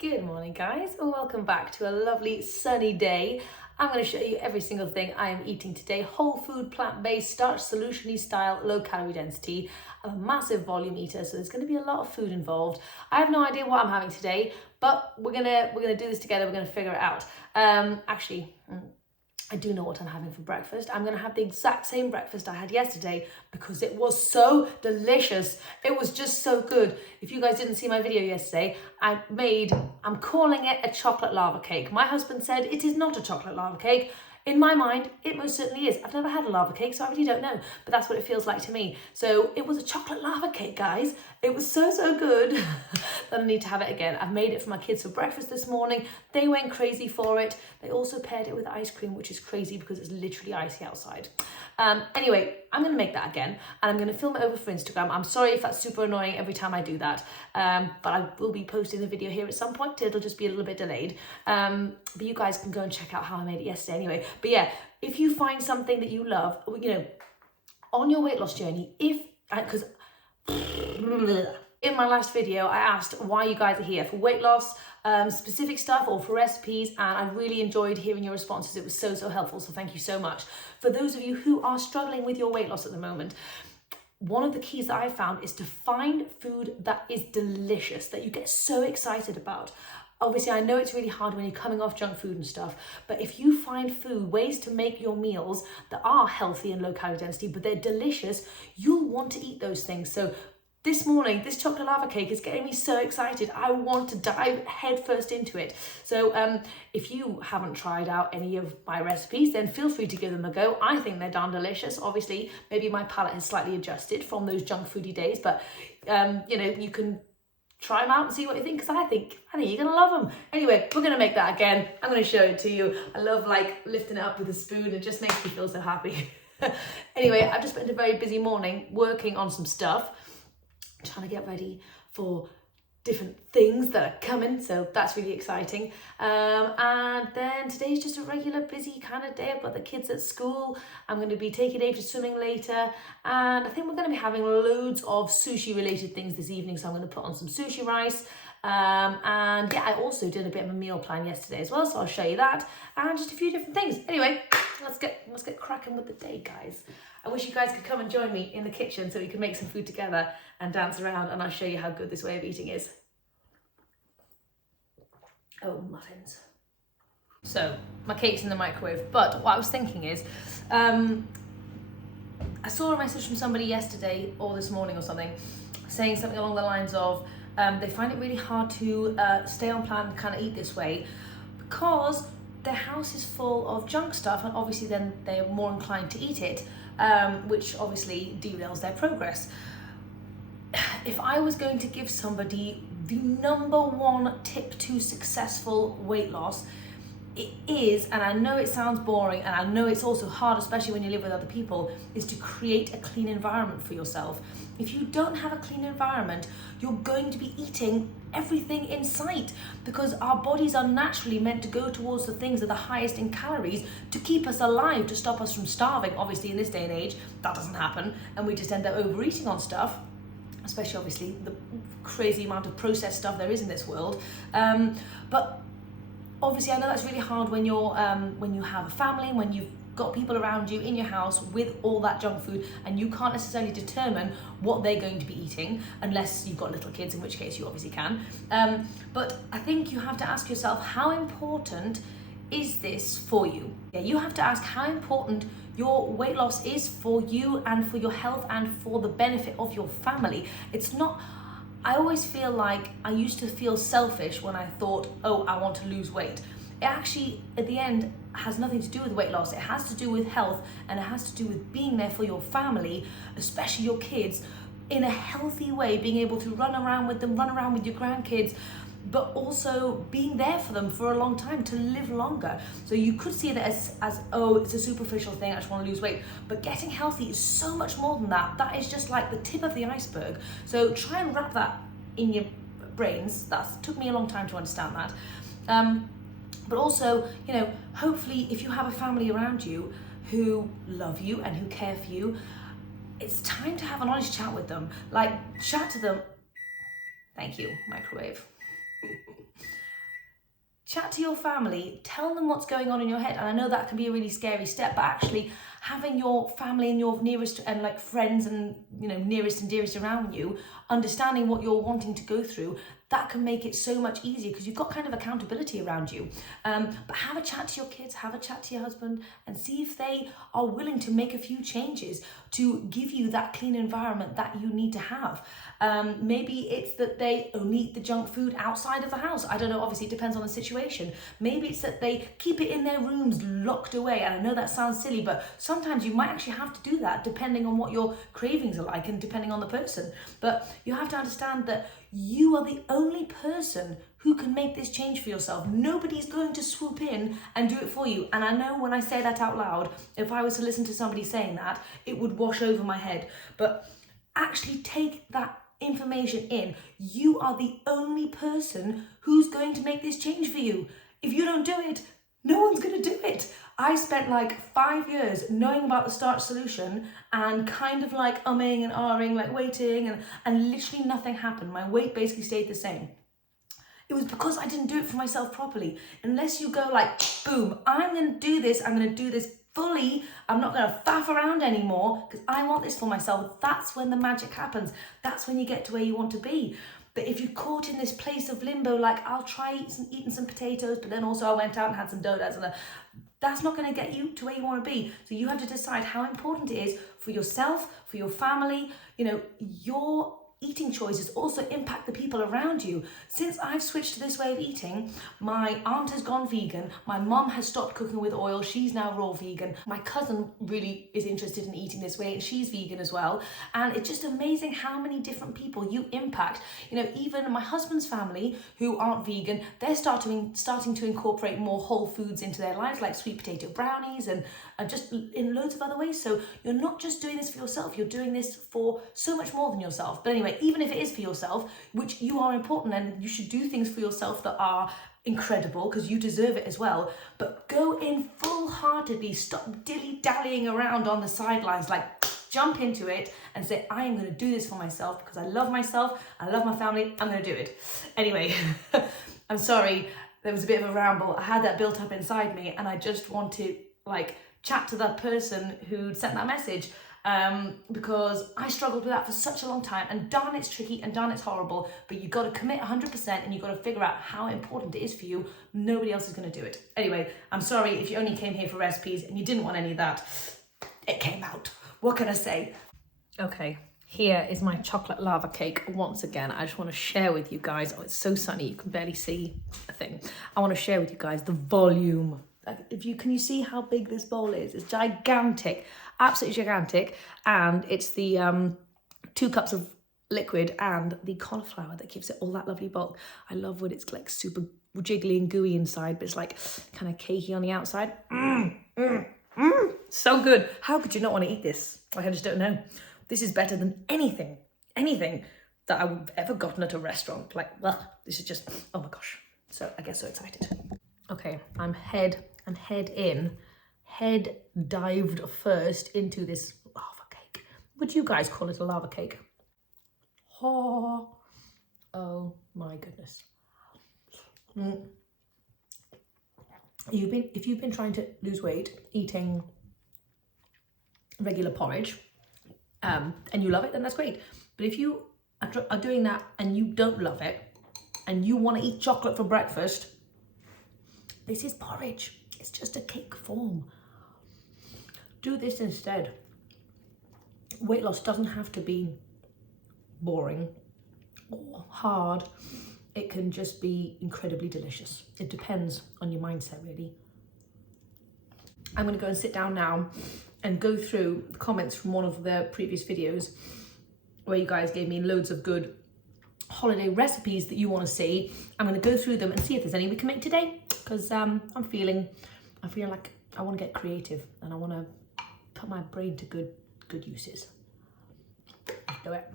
Good morning guys, and welcome back to a lovely sunny day. I'm going to show you every single thing I am eating today. Whole food, plant-based, Starch Solution-y style, low calorie density. I'm a massive volume eater, so there's going to be a lot of food involved. I have no idea what I'm having today, but we're gonna do this together. We're gonna figure it out. I do know what I'm having for breakfast. I'm going to have the exact same breakfast I had yesterday because it was so delicious. It was just so good. If you guys didn't see my video yesterday, I'm calling it a chocolate lava cake. My husband said it is not a chocolate lava cake. In my mind, it most certainly is. I've never had a lava cake, so I really don't know, but that's what it feels like to me. So it was a chocolate lava cake, guys. It was so good that I need to have it again. I've made it for my kids for breakfast this morning. They went crazy for it. They also paired it with ice cream, which is crazy because it's literally icy outside. Anyway, I'm going to make that again, and I'm going to film it over for Instagram. I'm sorry if that's super annoying every time I do that, but I will be posting the video here at some point. It'll just be a little bit delayed, but you guys can go and check out how I made it yesterday anyway. But yeah, if you find something that you love, on your weight loss journey, because in my last video, I asked why you guys are here, for weight loss, specific stuff, or for recipes, and I really enjoyed hearing your responses. It was so helpful, so thank you so much. For those of you who are struggling with your weight loss at the moment, one of the keys that I found is to find food that is delicious, that you get so excited about. Obviously, I know it's really hard when you're coming off junk food and stuff, but if you find ways to make your meals that are healthy and low calorie density, but they're delicious, you'll want to eat those things. So this morning, this chocolate lava cake is getting me so excited. I want to dive headfirst into it. So if you haven't tried out any of my recipes, then feel free to give them a go. I think they're darn delicious. Obviously, maybe my palate has slightly adjusted from those junk foodie days, but you can try them out and see what you think, because I think you're gonna love them. Anyway, we're gonna make that again. I'm gonna show it to you. I love lifting it up with a spoon. It just makes me feel so happy. Anyway, I've just spent a very busy morning working on some stuff, trying to get ready for different things that are coming, so that's really exciting. And then today's just a regular busy kind of day. I've got the kids at school. I'm going to be taking Dave to swimming later, and I think we're going to be having loads of sushi related things this evening, so I'm going to put on some sushi rice. And yeah, I also did a bit of a meal plan yesterday as well, so I'll show you that, and just a few different things. Anyway, let's get cracking with the day, guys. I wish you guys could come and join me in the kitchen so we can make some food together and dance around, and I'll show you how good this way of eating is. Oh, muffins. So my cake's in the microwave, but what I was thinking is, I saw a message from somebody yesterday or this morning or something, saying something along the lines of, they find it really hard to stay on plan and kind of eat this way because their house is full of junk stuff, and obviously then they're more inclined to eat it, which obviously derails their progress. If I was going to give somebody the number one tip to successful weight loss, it is, and I know it sounds boring, and I know it's also hard, especially when you live with other people, is to create a clean environment for yourself. If you don't have a clean environment, you're going to be eating everything in sight, because our bodies are naturally meant to go towards the things that are the highest in calories to keep us alive, to stop us from starving. Obviously, in this day and age, that doesn't happen, and we just end up overeating on stuff, especially obviously the crazy amount of processed stuff there is in this world. But obviously I know that's really hard when you have a family, when you've got people around you in your house with all that junk food, and you can't necessarily determine what they're going to be eating unless you've got little kids, in which case you obviously can. But I think you have to ask yourself, how important is this for you? Yeah, you have to ask how important your weight loss is for you and for your health and for the benefit of your family. It's not, I always feel like I used to feel selfish when I thought, oh, I want to lose weight. It actually, at the end, has nothing to do with weight loss. It has to do with health, and it has to do with being there for your family, especially your kids, in a healthy way, being able to run around with them, run around with your grandkids, but also being there for them for a long time, to live longer. So you could see it as oh, it's a superficial thing, I just want to lose weight. But getting healthy is so much more than that. That is just like the tip of the iceberg. So try and wrap that in your brains. That took me a long time to understand that. But also, hopefully if you have a family around you who love you and who care for you, it's time to have an honest chat with them. Chat to them. Thank you, microwave. Chat to your family, tell them what's going on in your head. And I know that can be a really scary step, but actually having your family and your nearest and like friends and, you know, nearest and dearest around you, understanding what you're wanting to go through, that can make it so much easier because you've got kind of accountability around you. But have a chat to your kids, have a chat to your husband, and see if they are willing to make a few changes to give you that clean environment that you need to have. Maybe it's that they only eat the junk food outside of the house. I don't know, obviously it depends on the situation. Maybe it's that they keep it in their rooms locked away. And I know that sounds silly, but sometimes you might actually have to do that depending on what your cravings are like and depending on the person. But you have to understand that you are the only person who can make this change for yourself. Nobody's going to swoop in and do it for you. And I know when I say that out loud, if I was to listen to somebody saying that, it would wash over my head. But actually take that information in. You are the only person who's going to make this change for you. If you don't do it, no one's going to do it. I spent like 5 years knowing about the Starch Solution and kind of like umming and ahhing, like waiting, and literally nothing happened. My weight basically stayed the same. It was because I didn't do it for myself properly. Unless you go like, boom, I'm going to do this, I'm going to do this fully, I'm not going to faff around anymore because I want this for myself. That's when the magic happens. That's when you get to where you want to be. But if you're caught in this place of limbo, like I'll try eating some potatoes, but then also I went out and had some donuts, and that's not going to get you to where you want to be. So you have to decide how important it is for yourself, for your family. You know, your eating choices also impact the people around you. Since I've switched to this way of eating, my aunt has gone vegan, my mum has stopped cooking with oil, she's now raw vegan, my cousin really is interested in eating this way and she's vegan as well, and it's just amazing how many different people you impact. You know, even my husband's family who aren't vegan, they're starting to incorporate more whole foods into their lives, like sweet potato brownies and just in loads of other ways. So you're not just doing this for yourself, you're doing this for so much more than yourself. But anyway, even if it is for yourself, which you are important and you should do things for yourself that are incredible because you deserve it as well, but go in full-heartedly, stop dilly-dallying around on the sidelines, like jump into it and say, I am going to do this for myself because I love myself, I love my family, I'm going to do it. Anyway, I'm sorry, there was a bit of a ramble. I had that built up inside me and I just want to like chat to that person who sent that message, because I struggled with that for such a long time, and darn it's tricky and darn it's horrible, but you've got to commit 100% and you've got to figure out how important it is for you. Nobody else is going to do it. Anyway, I'm sorry if you only came here for recipes and you didn't want any of that. It came out. What can I say? Okay, here is my chocolate lava cake once again. I just want to share with you guys, oh, it's so sunny, you can barely see a thing. I want to share with you guys the volume. Can you see how big this bowl is? It's gigantic, absolutely gigantic. And it's the 2 cups of liquid and the cauliflower that gives it all that lovely bulk. I love when it's like super jiggly and gooey inside, but it's like kind of cakey on the outside. So good. How could you not want to eat this? Like, I just don't know. This is better than anything that I've ever gotten at a restaurant. Like, this is just, oh my gosh. So I get so excited. Okay, I'm head dived first into this lava cake. Would you guys call it a lava cake? Oh my goodness. If you've been trying to lose weight eating regular porridge, and you love it, then that's great. But if you are doing that and you don't love it and you want to eat chocolate for breakfast, this is porridge. It's just a cake form. Do this instead. Weight loss doesn't have to be boring or hard. It can just be incredibly delicious. It depends on your mindset, really. I'm going to go and sit down now and go through the comments from one of the previous videos where you guys gave me loads of good holiday recipes that you want to see. I'm going to go through them and see if there's any we can make today, because I feel like I want to get creative and I want to put my brain to good uses. Let's do it.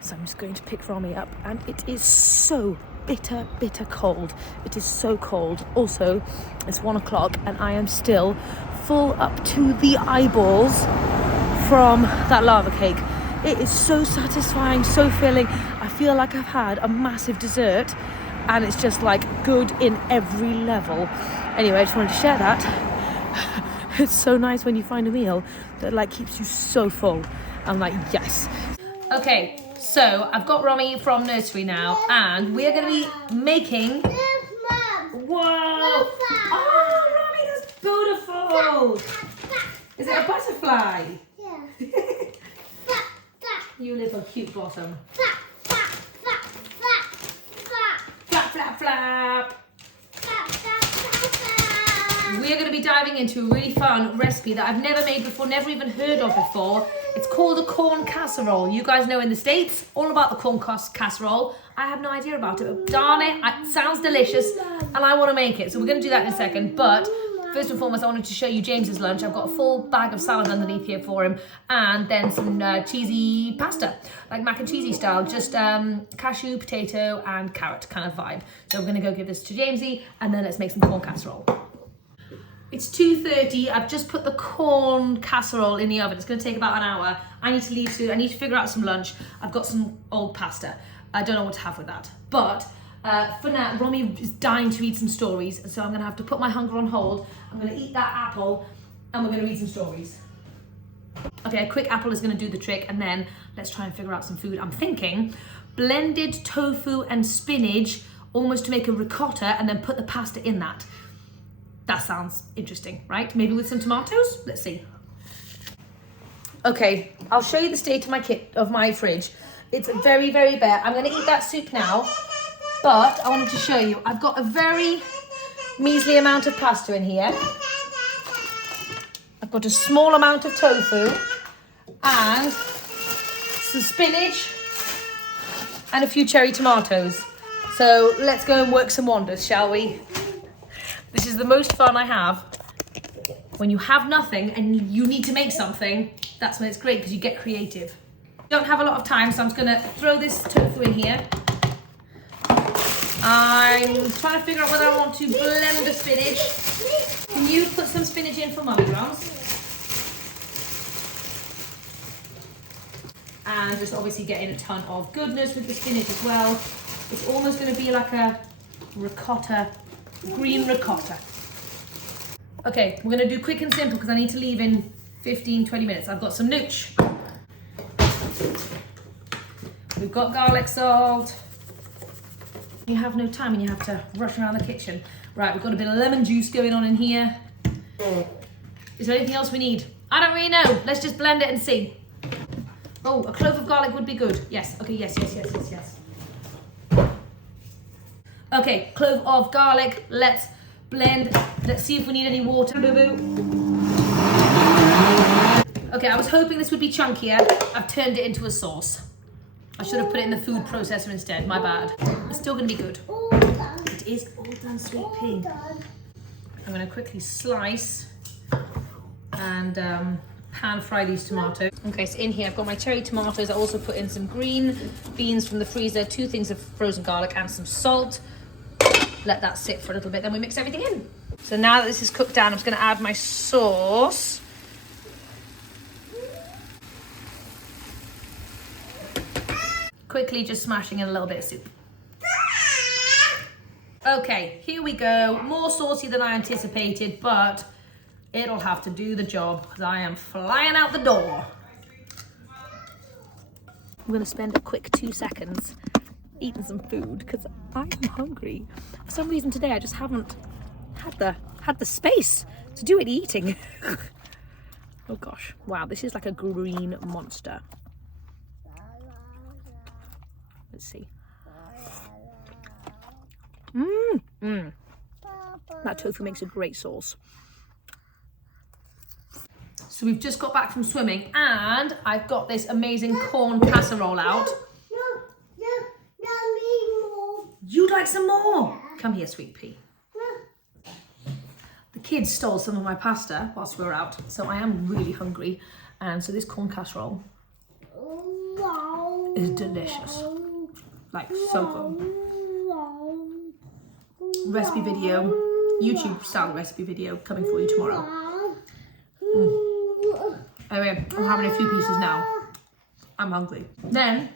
So I'm just going to pick Romy up, and it is so bitter cold. It is so cold. Also, it's 1 o'clock and I am still full up to the eyeballs from that lava cake. It is so satisfying, so filling. I feel like I've had a massive dessert and it's just like good in every level. Anyway, I just wanted to share that. It's so nice when you find a meal that like keeps you so full. I'm like, yes. Okay, so I've got Romy from nursery now, and we're going to be making... Whoa! Oh, Romy, that's beautiful! Is it a butterfly? Yeah. You little cute bottom. Flap, flap, flap, flap, flap. Flap, flap, flap. Flap, flap, flap, flap. We are going to be diving into a really fun recipe that I've never made before, never even heard of before. It's called a corn casserole. You guys know in the States all about the corn casserole. I have no idea about it, but darn it, it sounds delicious and I want to make it. So we're going to do that in a second, but first and foremost, I wanted to show you James's lunch. I've got a full bag of salad underneath here for him, and then some cheesy pasta, like mac and cheesy style, just cashew, potato, and carrot kind of vibe. So we're gonna go give this to Jamesy, and then let's make some corn casserole. It's 2:30. I've just put the corn casserole in the oven. It's gonna take about an hour. I need to figure out some lunch. I've got some old pasta. I don't know what to have with that, but for now, Romy is dying to read some stories, so I'm going to have to put my hunger on hold. I'm going to eat that apple, and we're going to read some stories. Okay, a quick apple is going to do the trick, and then let's try and figure out some food. I'm thinking blended tofu and spinach, almost to make a ricotta, and then put the pasta in that. That sounds interesting, right? Maybe with some tomatoes? Let's see. Okay, I'll show you the state of my fridge. It's very, very bare. I'm going to eat that soup now. But I wanted to show you, I've got a very measly amount of pasta in here. I've got a small amount of tofu and some spinach and a few cherry tomatoes. So let's go and work some wonders, shall we? This is the most fun I have. When you have nothing and you need to make something, that's when it's great because you get creative. Don't have a lot of time, so I'm just going to throw this tofu in here. I'm trying to figure out whether I want to blend the spinach. Can you put some spinach in for Mummy, Rams? And just obviously getting a ton of goodness with the spinach as well. It's almost going to be like a ricotta, green ricotta. Okay, we're going to do quick and simple because I need to leave in 15-20 minutes. I've got some nooch. We've got garlic salt. You have no time and you have to rush around the kitchen. Right, we've got a bit of lemon juice going on in here. Is there anything else we need? I don't really know. Let's just blend it and see. Oh, a clove of garlic would be good. Yes, okay, yes. Okay, clove of garlic. Let's blend. Let's see if we need any water. Okay, I was hoping this would be chunkier. I've turned it into a sauce. I should have put it in the food processor instead, my bad. It's still gonna be good. It is all done, sweet pea. I'm gonna quickly slice and pan fry these tomatoes. Okay, so in here I've got my cherry tomatoes. I also put in some green beans from the freezer, 2 things of frozen garlic and some salt. Let that sit for a little bit, then we mix everything in. So now that this is cooked down, I'm just gonna add my sauce. Quickly just smashing in a little bit of soup. Okay, here we go. More saucy than I anticipated, but it'll have to do the job because I am flying out the door. I'm gonna spend a quick 2 seconds eating some food because I am hungry. For some reason today I just haven't had the space to do any eating. Oh gosh, wow, this is like a green monster. Let's see. That tofu makes a great sauce. So we've just got back from swimming and I've got this amazing corn casserole out. No, need more. You'd like some more? Yeah. Come here, sweet pea. The kids stole some of my pasta whilst we were out, so I am really hungry. And so this corn casserole is delicious. Like so good. Recipe video, YouTube style recipe video coming for you tomorrow. Anyway, I'm having a few pieces now. I'm hungry. Then,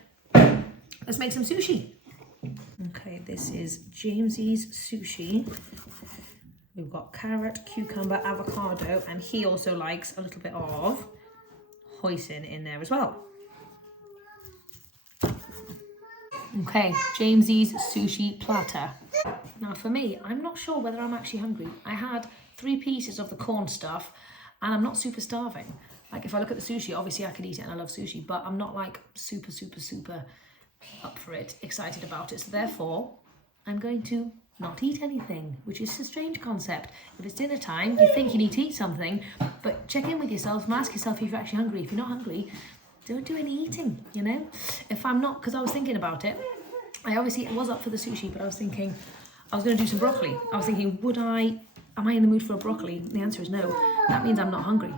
let's make some sushi. Okay, This is James's sushi. We've got carrot, cucumber, avocado, and he also likes a little bit of hoisin in there as well. Okay, James's sushi platter. Now for me, I'm not sure whether I'm actually hungry. I had 3 pieces of the corn stuff and I'm not super starving. Like if I look at the sushi, obviously I could eat it and I love sushi, but I'm not like super up for it, excited about it. So therefore, I'm going to not eat anything, which is a strange concept. If it's dinner time, you think you need to eat something, but check in with yourself and ask yourself if you're actually hungry. If you're not hungry, don't do any eating, you know? If I'm not, because I was thinking about it, I obviously was up for the sushi, but I was thinking, I was going to do some broccoli. I was thinking, am I in the mood for a broccoli? The answer is no. That means I'm not hungry.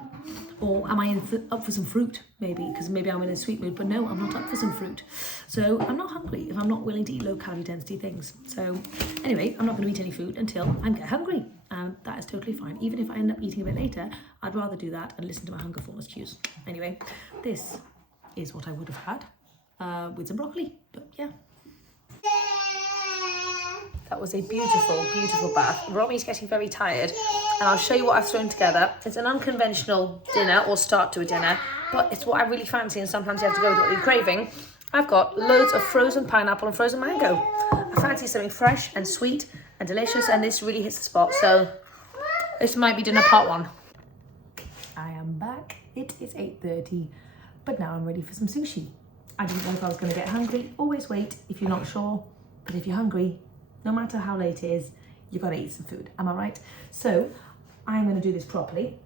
Or am I up for some fruit, maybe, because maybe I'm in a sweet mood, but no, I'm not up for some fruit. So I'm not hungry if I'm not willing to eat low calorie density things. So anyway, I'm not going to eat any food until I get hungry. And that is totally fine. Even if I end up eating a bit later, I'd rather do that and listen to my hunger fullness cues. Anyway, this is what I would have had with some broccoli, but yeah. That was a beautiful bath. Robbie's getting very tired and I'll show you what I've thrown together. It's an unconventional dinner or start to a dinner, but it's what I really fancy and sometimes you have to go with what you're craving. I've got loads of frozen pineapple and frozen mango. I fancy something fresh and sweet and delicious and this really hits the spot. So this might be dinner part 1. I am back. It is 8:30, but now I'm ready for some sushi. I didn't know if I was going to get hungry. Always wait if you're not sure, but if you're hungry, no matter how late it is, you've got to eat some food. Am I right? So I'm going to do this properly.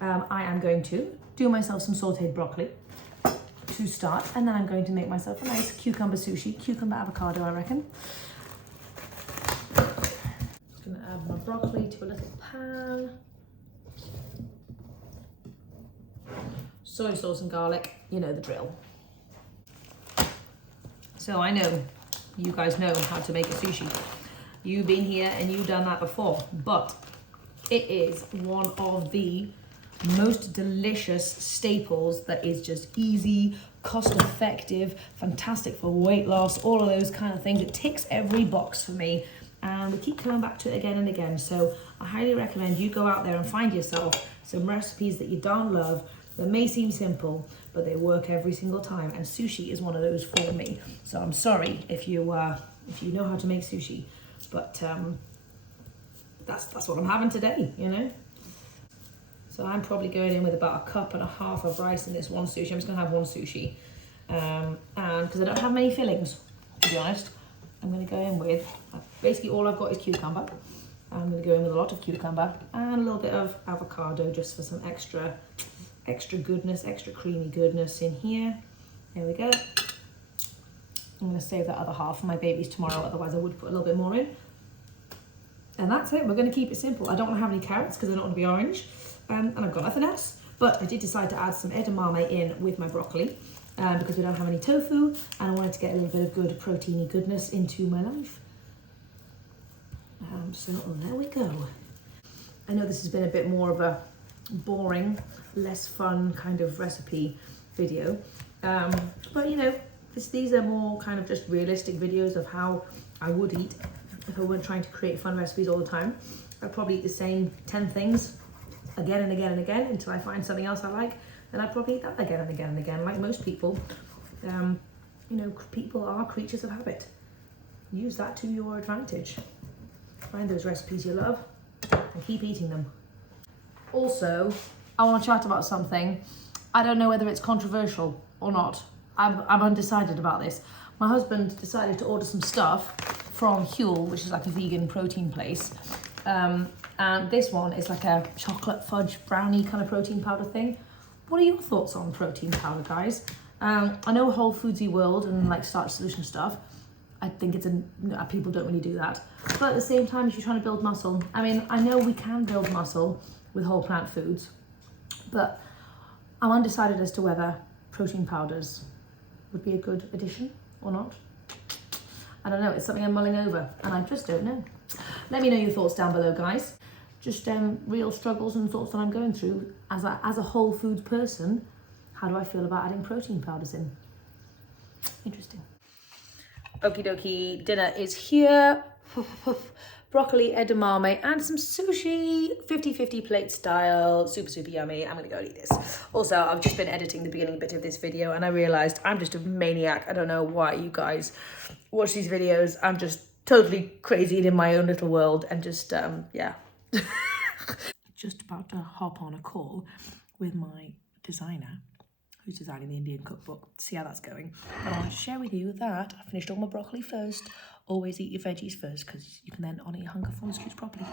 I am going to do myself some sauteed broccoli to start, and then I'm going to make myself a nice cucumber sushi, cucumber avocado, I reckon. Just going to add my broccoli to a little pan. Soy sauce and garlic, you know the drill. So I know you guys know how to make a sushi. You've been here and you've done that before, but it is one of the most delicious staples that is just easy, cost effective, fantastic for weight loss, all of those kind of things. It ticks every box for me and we keep coming back to it again and again. So I highly recommend you go out there and find yourself some recipes that you darn love that may seem simple, but they work every single time, and sushi is one of those for me. So I'm sorry if you know how to make sushi, but that's what I'm having today, you know. So I'm probably going in with about 1.5 cups of rice in this one sushi. I'm just gonna have one sushi, and because I don't have many fillings, to be honest, I'm gonna go in with basically all I've got is cucumber. I'm gonna go in with a lot of cucumber and a little bit of avocado just for some extra goodness, extra creamy goodness in here. There we go. I'm going to save that other half for my babies tomorrow, otherwise I would put a little bit more in. And that's it. We're going to keep it simple. I don't want to have any carrots because I don't want to be orange, and I've got nothing else. But I did decide to add some edamame in with my broccoli because we don't have any tofu, and I wanted to get a little bit of good proteiny goodness into my life. So there we go. I know this has been a bit more of a boring, less fun kind of recipe video, but you know, these are more kind of just realistic videos of how I would eat if I weren't trying to create fun recipes all the time. I'd probably eat the same 10 things again and again and again until I find something else I like, then I'd probably eat that again and again and again, like most people. You know, people are creatures of habit. Use that to your advantage. Find those recipes you love and keep eating them. Also, I want to chat about something. I don't know whether it's controversial or not. I'm undecided about this. My husband decided to order some stuff from Huel, which is like a vegan protein place. And this one is like a chocolate fudge brownie kind of protein powder thing. What are your thoughts on protein powder, guys? I know Whole Foodsy World and like Starch Solution stuff. I think people don't really do that. But at the same time, if you're trying to build muscle, I mean, I know we can build muscle with whole plant foods, but I'm undecided as to whether protein powders would be a good addition or not. I don't know, it's something I'm mulling over and I just don't know. Let me know your thoughts down below, guys. Just real struggles and thoughts that I'm going through as a whole foods person. How do I feel about adding protein powders in? Interesting. Okie dokie, dinner is here. Broccoli, edamame, and some sushi, 50-50 plate style, super yummy. I'm gonna go eat this. Also, I've just been editing the beginning bit of this video and I realized I'm just a maniac. I don't know why you guys watch these videos. I'm just totally crazy and in my own little world and just, yeah. Just about to hop on a call with my designer who's designing the Indian cookbook, see how that's going. But I'll share with you that I finished all my broccoli first. Always eat your veggies first because you can then honour your hunger for the properly.